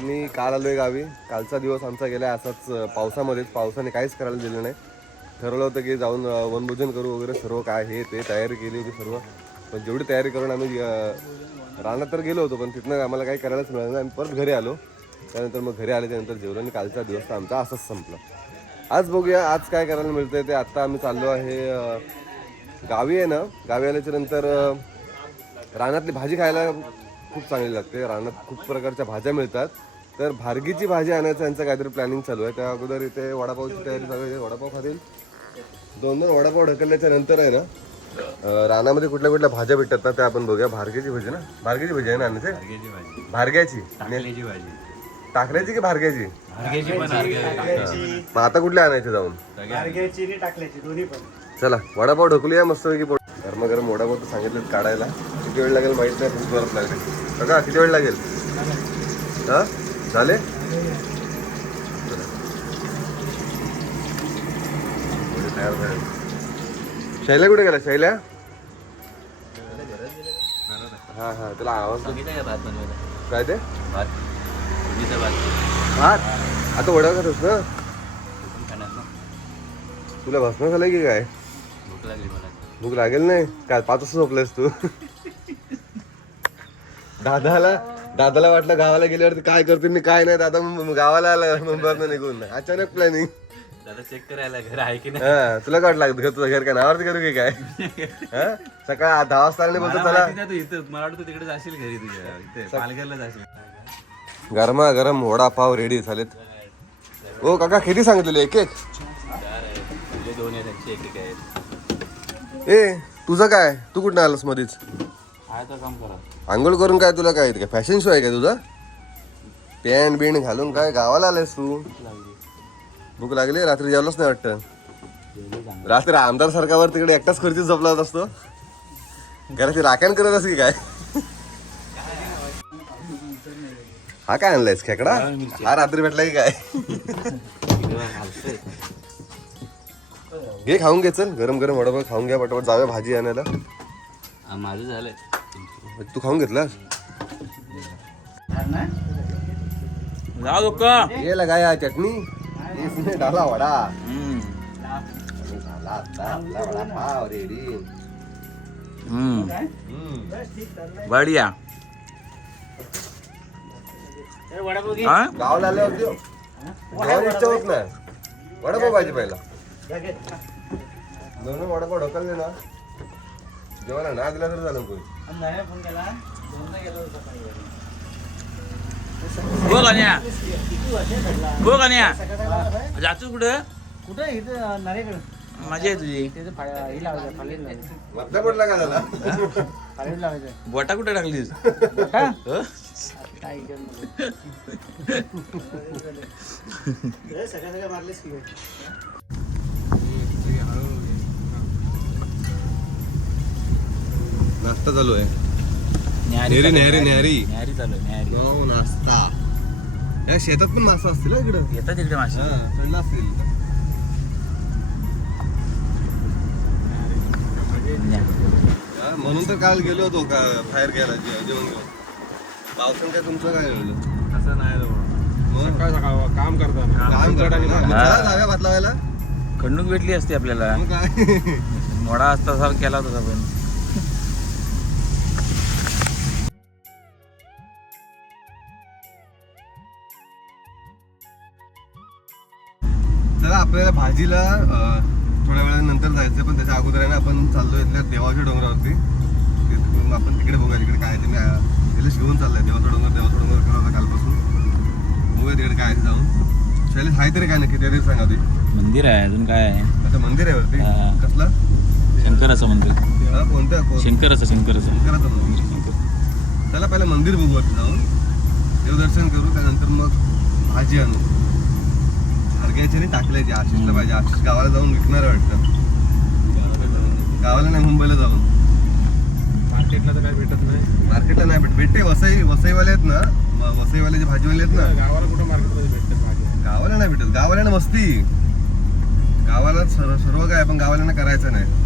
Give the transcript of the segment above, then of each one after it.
आम्ही काल आलो आहे गावी. कालचा दिवस आमचा गेला असाच पावसामध्येच. पावसाने काहीच करायला दिलं नाही. ठरवलं होतं की जाऊन वनभोजन करू वगैरे सर्व काय हे ते तयारी केली होती सर्व. पण जेवढी तयारी करून आम्ही रानात तर गेलो होतो पण तिथनं आम्हाला काही करायलाच मिळालं नाही. आम्ही परत घरी आलो. त्यानंतर मग घरी आले त्यानंतर जेवलो आणि कालचा दिवस तर आमचा असाच संपला. आज बघूया आज काय करायला मिळतंय ते. आत्ता आम्ही चाललो आहे गावी आहे ना. गावी आल्याच्यानंतर रानातली भाजी खायला खूप चांगली लागते. रानात खूप प्रकारच्या भाज्या मिळतात. तर भारगीची भाजी आणायचं यांचं काहीतरी प्लॅनिंग चालू आहे. त्या अगोदर इथे वडापावची तयारी चालू आहे. वडापाव खातील. दोन दोन वडापाव ढकलल्याच्या नंतर आहे ना अं, रानामध्ये कुठल्या कुठल्या भाज्या भेटतात ना त्या आपण बघूया. भारगेची भाजी ना? भारगेची भाजी आहे ना आणायचे? भाजी. भारग्याची. टाकल्याची की भारग्याची? मग आता कुठल्या आणायचे जाऊन? गारग्याची आणि टाकल्याची दोन्ही पण. चला वडापाव ढकलूया मस्तपैकी पोट. गरम गरम वडापाव तर सांगितलं काढायला. किती वेळ लागेल माहीत नाही लागेल. बघा किती वेळ लागेल? हा? झाले? चला. पुढे तयार झाले. शैल्या कुठे गेला? शैल्या? हा हा तुला आवाज काय ते? भात. आता वडा खाणार ना. तुला भस्म झालंय की काय? भूक लागली मला. भूक लागेल नाही? काय पाच वाजता झोपलायस तू. दादाला दादाला वाटलं गावाला गेल्यावरती काय करते मी काय नाही दादा मग गावाला आला मुंबईत निघून. अचानक प्लॅनिंग दादा चेक करायला घर आहे की नाही? हा तुला काय घर तुझं घर काय नावावरती करू की काय? हा? सकाळ दहा वाजता आले बोलतो मला चला. माहिती नाही तू इथं मला वाटतं तिकडे जाशील घरी तुझ्या. इथे पालघरला जाशील. गरमा गरम वडापाव रेडी झालेत. हो काका किती सांगितलेले? एक एक. चार आहे तुझे दोन आहेत त्यांचे एक एक आहेत. ए तुझं काय? तू कुठं आलास करा आंघोळ करून काय तुला काय काय फॅशन शो आहे काय तुझा? पॅन्ट बिंट घालून काय गावाला आलायस तू? भूक लागली. रात्री जेवलंच नाही वाटतं? रात्री आमदार सरकारवर तिकडे एकटाच खुर्चीत झोपला होत असतो घराची राखण करत अस की काय? हा काय आणलायस? खेकडा? हा रात्री भेटला की काय? घे खाऊन घे चल. गरम गरम वडापाव खाऊन घ्या पटापट. जाऊया भाजी आणायला. माझं झालंय. तू खाऊन घेतलास जाऊ का ये लगाया चटनी इसने डाला वडा. आता आपला रेडी बढिया जेवायला इच्छा होत नाही. वडापाव पाहिजे पहिला. दोन वडापाव ढकलले ना. जेवायला ना दिला तर झालं कोणी फोन केला. दोनदा गेलो. हो कन्या? हो कन्या. जातोस कुठं? कुठं? इथं नारेकडं मजा आहे तुझी. त्याचं फा- हे लावायचं फालील लावायचं. मधला पडला का झाला फालील लावायचं. बोटा कुठे टाकलीस? मोठा? हं? काय इकडं? नको. नाश्ता चालू आहे. नेहरी, नेहरी, नेहरी. न्याहारी चालू आहे, न्याहारी. हो नाश्ता. या शेतात पण मासा असतील हा इकडं? येतात तिकडे मासे. हा थंड असतील. हा, म्हणून तर काल गेलो होतो का बाहेर गेला जे- जेवण घेऊन. पावसानं काय तुमचं काय झालं? असं नाही रे बाबा. मग? सकाळ सकाळ काम करताना. काम करा आणि मग हा. चला जाऊया भात लावायला? खंडूक भेटली असते आपल्याला. मग काय? मोडा असता सार केला होता आपण. आपल्याला भाजीला थोड्या वेळानंतर जायचं पण त्याच्या अगोदर आहे ना आपण चाललो इथल्या देवाच्या डोंगरावरती. आपण तिकडे बघूया तिकडे काय आहे ते. मी शैलेश घेऊन चाललाय देवाचा डोंगर देवाचा डोंगर करत कालपासून. बघूया तिकडे काय ते जाऊन. शैलेश आहे तरी काय नक्की? त्या सांगा ते मंदिर आहे अजून काय आहे? आता मंदिर आहे वरती? हा. कसलं? शंकराचं मंदिर. हा, कोणत्या शंकराचं शंकराचं. शंकराचं मंदिर. चला पहिलं मंदिर बघू जाऊन. देवदर्शन करू त्यानंतर मग भाजी आणू. घ्यायचे नाही टाकल्याचे आशिषला पाहिजे. आशिष गावाला जाऊन विकणार वाटतं. गावाला नाही मुंबईला जाऊन. मार्केटला तर काय भेटत नाही. मार्केटला नाही भेट भेटते वसई वसईवाले आहेत ना. वसईवाले जे भाजीवाले आहेत ना. गावाला कुठं मार्केटमध्ये भेटते भाजी? गावाला नाही भेटत. गावाला ना मस्ती. गावाला सर्व सर्व काय पण गावाला ना करायचं नाही.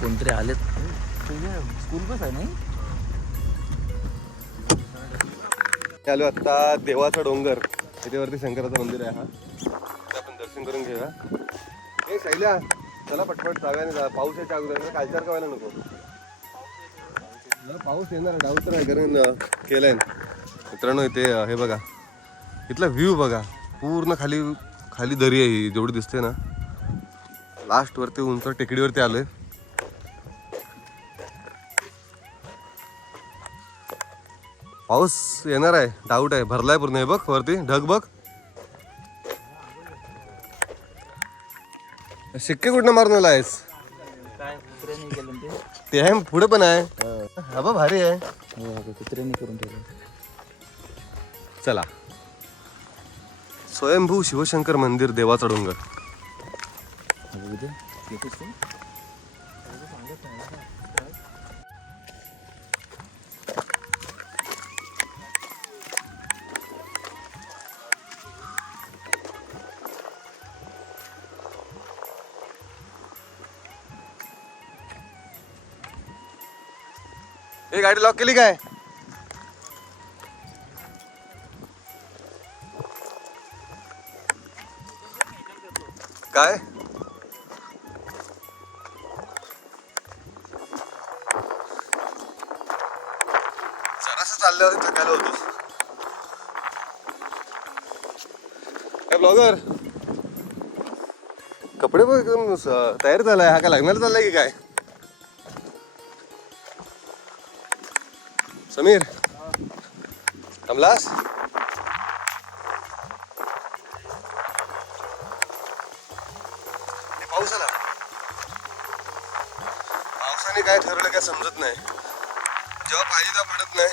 कोणतरी आलेत. स्कूल बस आहे नाही आलो आता देवाचा डोंगर. त्याच्यावरती शंकराचं मंदिर आहे हा. आपण दर्शन करून घेऊया. हे शैल्या चला पटपट जाव्याने जा- पाऊस यायच्या अगोदर कालचार का नको. जरा पाऊस येणार आहे. डाऊट तर आहे कारण केलाय. मित्रांनो इथे हे बघा. इथला व्ह्यू बघा. पूर्ण खाली खाली दरी आहे ही. जेवढी दिसते ना. लास्टवरती उंच टेकडीवरती आलोय. पाऊस येणार आहे डाऊट आहे. भरलाय पूर्ण. हे बघ वरती. ढग बघ. शिक्के कुठनं मारून आला आहेस ते आहे पुढे पण आहे. हा बा भारी आहे. करून ठेवलं चला. स्वयंभू शिवशंकर मंदिर देवाचा डोंगर. हे गाडी लॉक केली काय? काय? जरास चालल्यावर थकायला होतो. ब्लॉगर कपडे पण एकदम तयार झालाय. हा काय लग्नाला चाललाय की काय? समीर कमलास? हे पाऊस आला पावसाने काय ठरवलं काय समजत नाही. जेव्हा पाहिजे तेव्हा पडत नाही.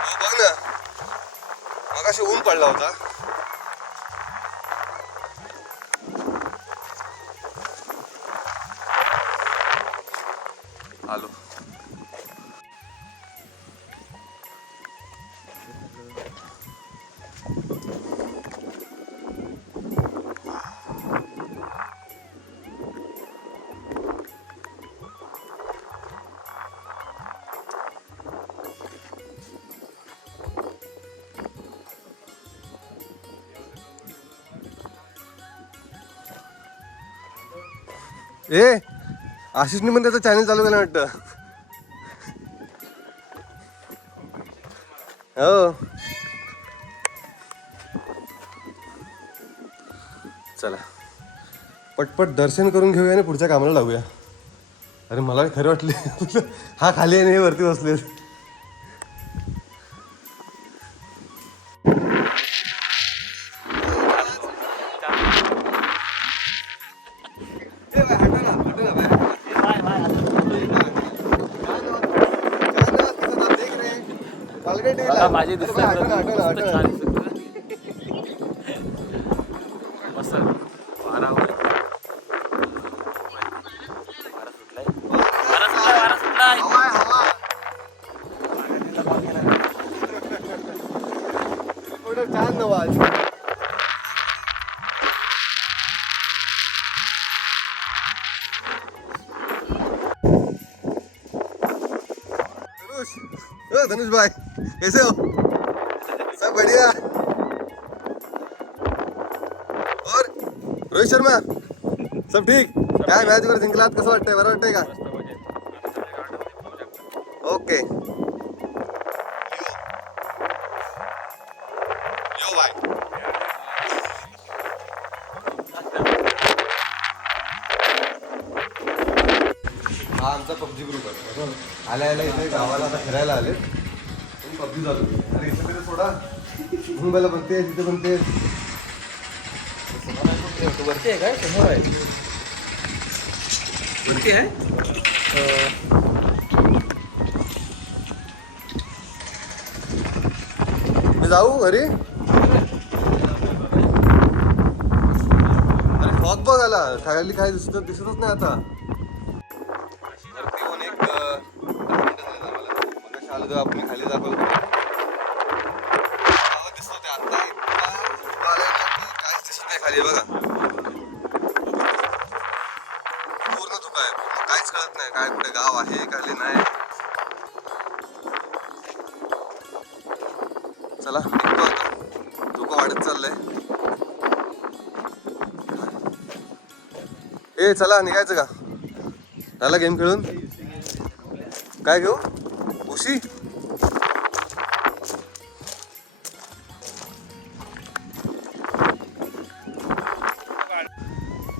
हो बघ ना. मगाशी ऊन पडला होता. ए आशिषने पण त्याचं चॅनल चालू केलं वाटतं. हो. चला. पटपट दर्शन करून घेऊया आणि पुढच्या कामाला लागूया. अरे मला खरं वाटले हा खाली आहे आणि हे वरती बसले माझे वारा छान धनुष ओ धनुष भाई. कैसे हो? सब बढ़िया। और रोहित शर्मा सब ठीक? काय मॅच वगैरे जिंकलात कसं वाटतंय बरं वाटतंय का ओके। यो। भाई। हा आमचा पबजी ग्रुप आहे. आल्या आल्या इथे गावाला आता फिरायला आले पबजी चालू अरे इथे तिथे सोडा. मुंबईला बनते तिथे बनते. वरती आहे काय? समोर आहे. वरती आहे? मी जाऊ घरी? अरे फॉग बघ आला खाली काय दिसत दिसतच नाही आता. आलो तेव्हा आपण खाली दाखवलं दिसत आता खाली बघा. पूर्ण आहे कळत नाही काय गाव आहे नाही. चला वाढत चाललंय. चला निघायचं का? झाला गेम खेळून? काय घेऊ? उशी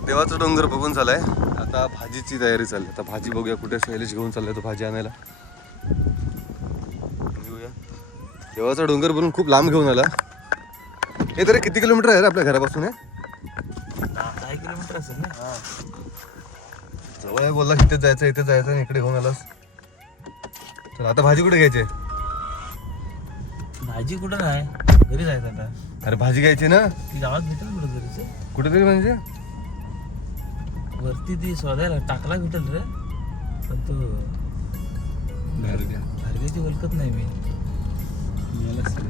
देवाचा डोंगर बघून झालाय. आता भाजीची तयारी चालली. आता भाजी बघूया कुठे शैलेश घेऊन चाललाय तो भाजी आणायला. घेऊया. देवाचा डोंगर बनवून खूप लांब घेऊन आला. हे तरी किती किलोमीटर आहे रे आपल्या घरापासून हे? किलोमीटर असेल ना? जवळ आहे बोलला इथेच जायचं इथे जायचं इकडे घेऊन आलास. तर आता भाजी कुठे घ्यायची? भाजी कुठं नाही घरी जायचं आता. अरे भाजी घ्यायची ना? ती गावात भेटेल कुठं घरीच कुठेतरी म्हणजे? वरती ती शोधायला टाकला भेटेल रे. पण तो भारगाची ओळखत नाही मी.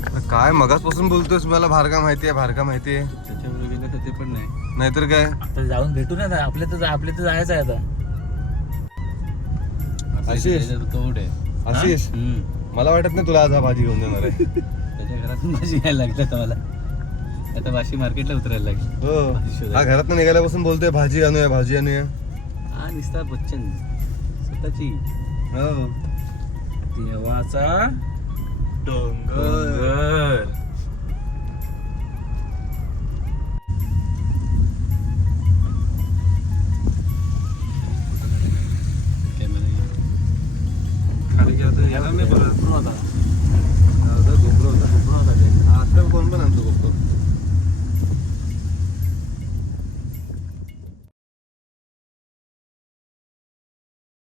अरे काय मगासपासून बोलतोयस मला? भारका माहिती आहे भारका माहिती आहे. त्याच्यामुळे गेलं तर ते पण नाही. नाहीतर काय? आता जाऊन भेटू ना आता. आपल्या तर आपल्या तर जायचं आहे आता. आशिष. कौड आहे. आशिष मला वाटत नाही तुला आज हा भाजी घेऊन देणार आहे. त्याच्या घरातून भाजी घ्यायला लागलं तर मला. आता वाशी मार्केटला उतरायला लागली. हो. हा घरात निघाल्यापासून बोलतोय भाजी आणूया भाजी आणूया. हा निस्तार बच्चन. स्वतःची. हो. देवाचा डोंगर.